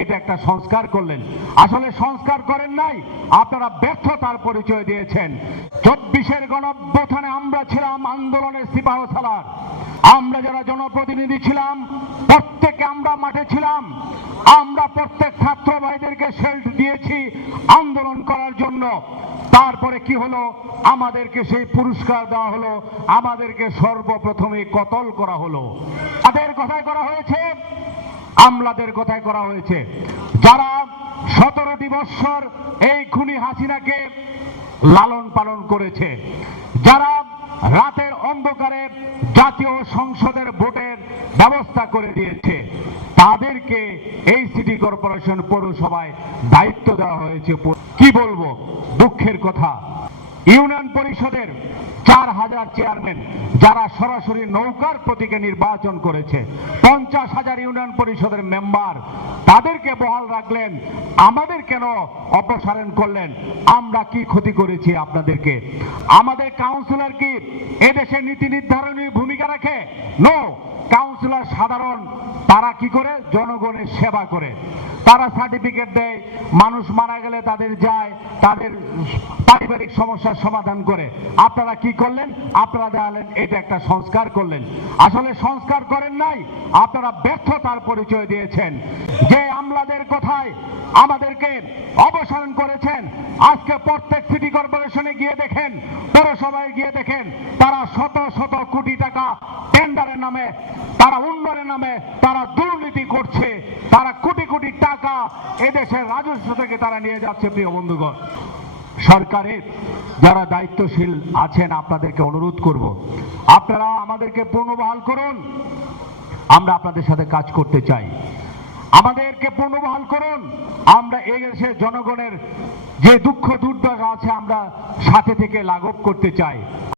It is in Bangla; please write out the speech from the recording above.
এটা একটা সংস্কার করলেন। আসলে সংস্কার করেন নাই, আপনারা ব্যর্থতার পরিচয় দিয়েছেন। 24-এর গণঅভ্যুত্থানে আমরা ছিলাম আন্দোলনের সিপাহসালার। আমরা যারা জনপ্রতিনিধি ছিলাম প্রত্যেকে আমরা মাঠে ছিলাম। আমরা প্রত্যেক ছাত্র ভাইদেরকে শেল্ড দিয়েছি আন্দোলন করার জন্য। তারপরে কি হলো? আমাদেরকে সেই পুরস্কার দেওয়া হলো, আমাদেরকে সর্বপ্রথমে কতল করা হলো। তাদের কথায় করা হয়েছে, আমলাদের কথায় করা হয়েছে। যারা 17টি বৎসর এই খুনি হাসিনাকে লালন পালন করেছে, যারা রাতের অন্ধকারে জাতীয় সংসদের ভোটের ব্যবস্থা করে দিয়েছে, তাদেরকে এই সিটি কর্পোরেশন পৌরসভায় দায়িত্ব দেওয়া হয়েছে। কি বলবো, দুঃখের কথা। ইউনিয়ন পরিষদের 4000 চেয়ারম্যান যারা সরাসরি নৌকার প্রতীকে নির্বাচন করেছে, 50,000 ইউনিয়ন পরিষদের মেম্বার, তাদেরকে বহাল রাখলেন, আমাদের কেন অপসারণ করলেন? আমরা কি ক্ষতি করেছি আপনাদেরকে? আমাদের কাউন্সিলর কি এদেশে নীতি নির্ধারণী ভূমিকা রাখে? নো। কাউন্সিলর সাধারণ, তারা কি করে? জনগণের সেবা করে। তারা সার্টিফিকেট দেয়, মানুষ মারা গেলে তাদের যায়, তাদের পারিবারিক সমস্যার সমাধান করে। আপনারা কি করলেন? আপনারা দেখালেন এটা একটা সংস্কার করলেন। আসলে সংস্কার করেন নাই, আপনারা ব্যর্থতার পরিচয় দিয়েছেন। যে আমলাদের কথায় আমাদেরকে অপসারণ করেছেন, আজকে প্রত্যেক সিটি কর্পোরেশনে গিয়ে দেখেন, পৌরসভায় গিয়ে দেখেন, তারা শত শত কোটি টাকা টেন্ডারের নামে, তারা উন্নয়নের নামে তারা দুর্নীতি করছে। তারা কোটি কোটি টাকা এদেশের রাজস্ব থেকে তারা নিয়ে যাচ্ছে। প্রিয় বন্ধুগণ, সরকারের যারা দায়িত্বশীল আছেন, আপনাদেরকে অনুরোধ করব, আপনারা আমাদেরকে পুনর্বহাল করুন। আমরা আপনাদের সাথে কাজ করতে চাই। আমাদেরকে পুনর্বহাল করুন। আমরা এই দেশের জনগণের যে দুঃখ দুর্দশা আছে, আমরা সাথে থেকে লাঘব করতে চাই।